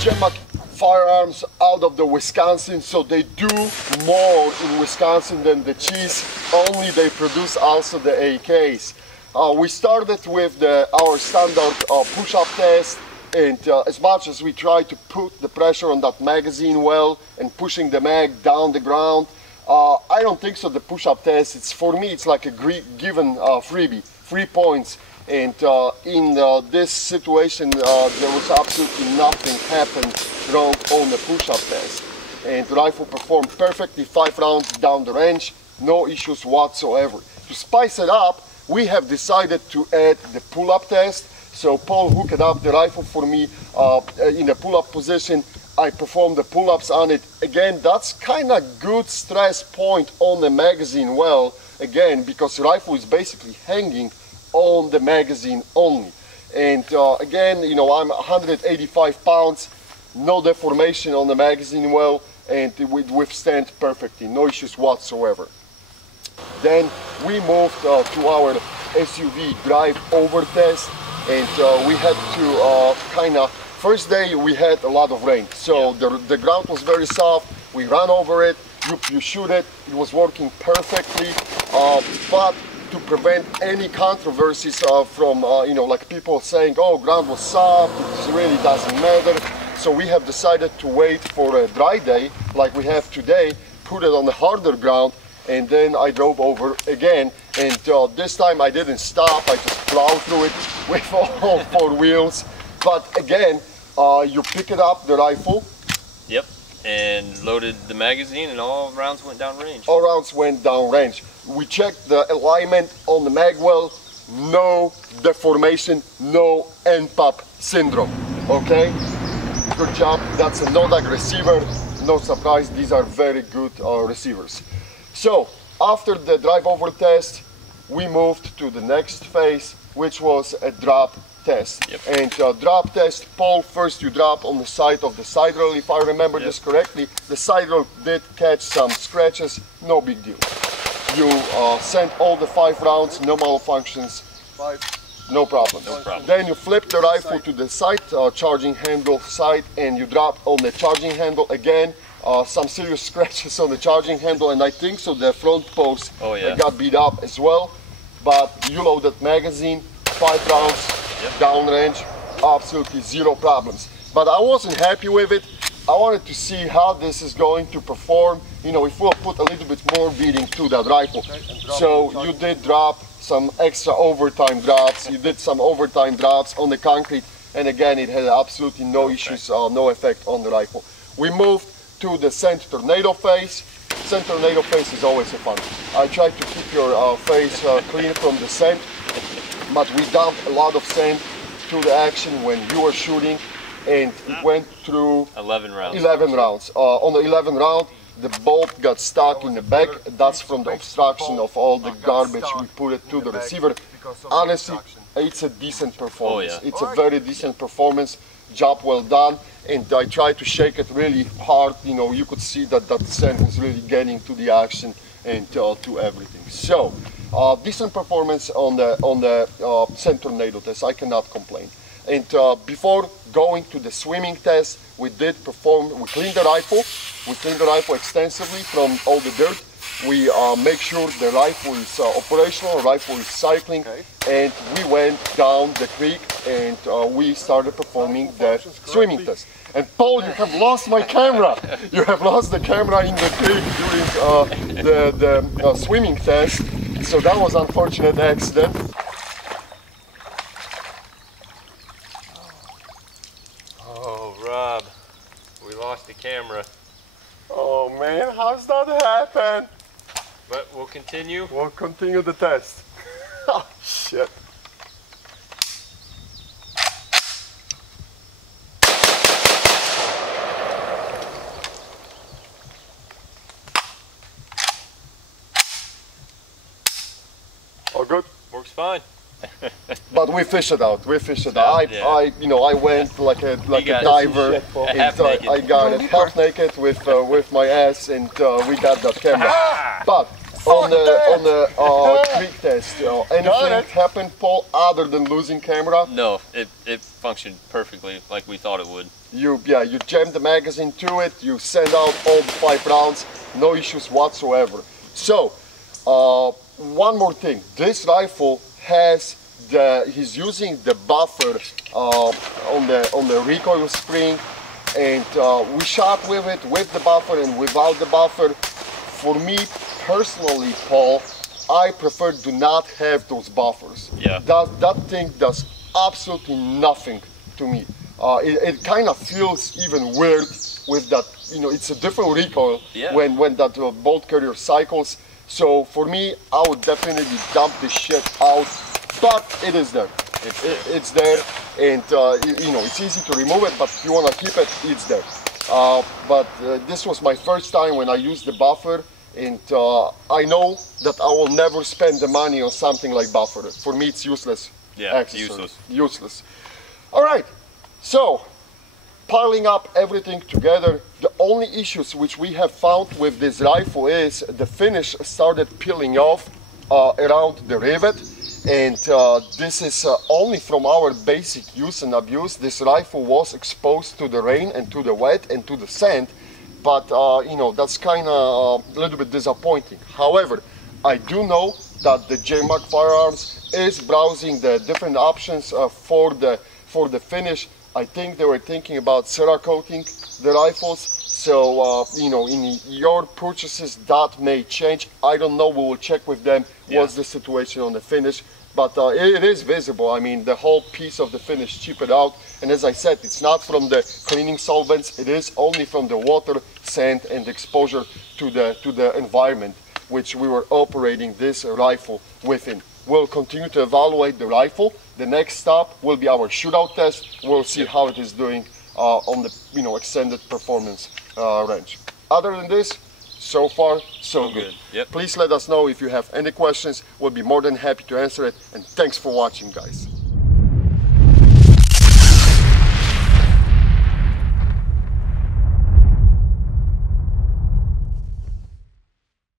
Jemak Firearms out of the Wisconsin, so they do more in Wisconsin than the cheese, only they produce also the AKs. We started with our standard push-up test, and as much as we try to put the pressure on that magazine well and pushing the mag down the ground, I don't think so. The push-up test, for me, it's like a given freebie, 3 points. And in this situation, there was absolutely nothing happened wrong on the push-up test. And the rifle performed perfectly, 5 rounds down the range, no issues whatsoever. To spice it up, we have decided to add the pull-up test. So Paul hooked up the rifle for me in the pull-up position. I performed the pull-ups on it. Again, that's kind of good stress point on the magazine well, again, because the rifle is basically hanging on the magazine only. And again, you know, I'm 185 pounds, no deformation on the magazine well, and it would withstand perfectly, no issues whatsoever. Then we moved to our SUV drive over test, and we had to first day we had a lot of rain, so the ground was very soft. We ran over it, you shoot it, it was working perfectly, but to prevent any controversies from, you know, like people saying, oh, ground was soft, it really doesn't matter. So we have decided to wait for a dry day, like we have today, put it on the harder ground, and then I drove over again. And this time I didn't stop, I just plowed through it with all 4 wheels. But again, you pick it up, the rifle. Yep, and loaded the magazine, and all rounds went down range. All rounds went down range. We checked the alignment on the mag well, no deformation, no end pop syndrome, okay? Good job, that's a Nodak receiver, no surprise, these are very good receivers. So, after the drive over test, we moved to the next phase, which was a drop test. Yep. And drop test, Paul, first you drop on the side of the side rail, if I remember this correctly. The side rail did catch some scratches, no big deal. You sent all the 5 rounds, no malfunctions, no problem. No problem. Then you flip the rifle to the side charging handle side, and you drop on the charging handle again. Some serious scratches on the charging handle, and I think so the front post got beat up as well. But you loaded magazine, 5 rounds, downrange, absolutely 0 problems. But I wasn't happy with it. I wanted to see how this is going to perform, you know, if we'll put a little bit more beating to that rifle. So you did drop some extra overtime drops, you did some overtime drops on the concrete, and again it had absolutely no issues, no effect on the rifle. We moved to the sand tornado phase. Sand tornado phase is always a fun. I try to keep your face clean from the sand, but we dumped a lot of sand to the action when you were shooting, and it went through 11 rounds. 11 rounds. On the 11th round, the bolt got stuck in the back. That's from the obstruction of all the garbage we put it to the receiver. Honestly, it's a decent performance. It's a very decent performance. Job well done. And I tried to shake it really hard. You know, you could see that that sand was really getting to the action and to everything. So, decent performance on the sand tornado test. I cannot complain. And before going to the swimming test, we cleaned the rifle extensively from all the dirt. We make sure the rifle is operational, the rifle is cycling, and we went down the creek and we started performing the swimming test. And Paul, you have lost my camera. You have lost the camera in the creek during the swimming test. So that was an unfortunate accident. Oh, Rob, we lost the camera. Oh man, how's that happen? But we'll continue. We'll continue the test. Oh, shit. All good? Works fine. But we fished it out. I went like a diver. I got it half naked with my ass, and we got that camera. But on the quick test, anything happened, Paul, other than losing camera? No, it functioned perfectly like we thought it would. You jammed the magazine to it, you send out all 5 rounds, no issues whatsoever. So, one more thing, this rifle has he's using the buffer on the recoil spring, and we shot with it with the buffer and without the buffer. For me personally, Paul, I prefer do not have those buffers. Yeah. That thing does absolutely nothing to me. It kind of feels even weird with that, you know, it's a different recoil when that bolt carrier cycles. So for me, I would definitely dump this shit out, but it is there. It's there, and you know, it's easy to remove it, but if you want to keep it, it's there. But this was my first time when I used the buffer, and I know that I will never spend the money on something like buffer. For me, it's useless. Yeah, useless. All right, so piling up everything together, the only issues which we have found with this rifle is the finish started peeling off around the rivet. And this is only from our basic use and abuse. This rifle was exposed to the rain and to the wet and to the sand, but you know, that's kind of a little bit disappointing. However, I do know that the Jemak Firearms is browsing the different options for the finish. I think they were thinking about Cerakoting the rifles. So, you know, in your purchases that may change. I don't know, we will check with them what's the situation on the finish. But it is visible. I mean, the whole piece of the finish chipped out. And as I said, it's not from the cleaning solvents. It is only from the water, sand, and exposure to the environment which we were operating this rifle within. We'll continue to evaluate the rifle. The next stop will be our shootout test. We'll see how it is doing on the, you know, extended performance range. Other than this, so far so good. Yep. Please let us know if you have any questions. We'll be more than happy to answer it, and thanks for watching, guys.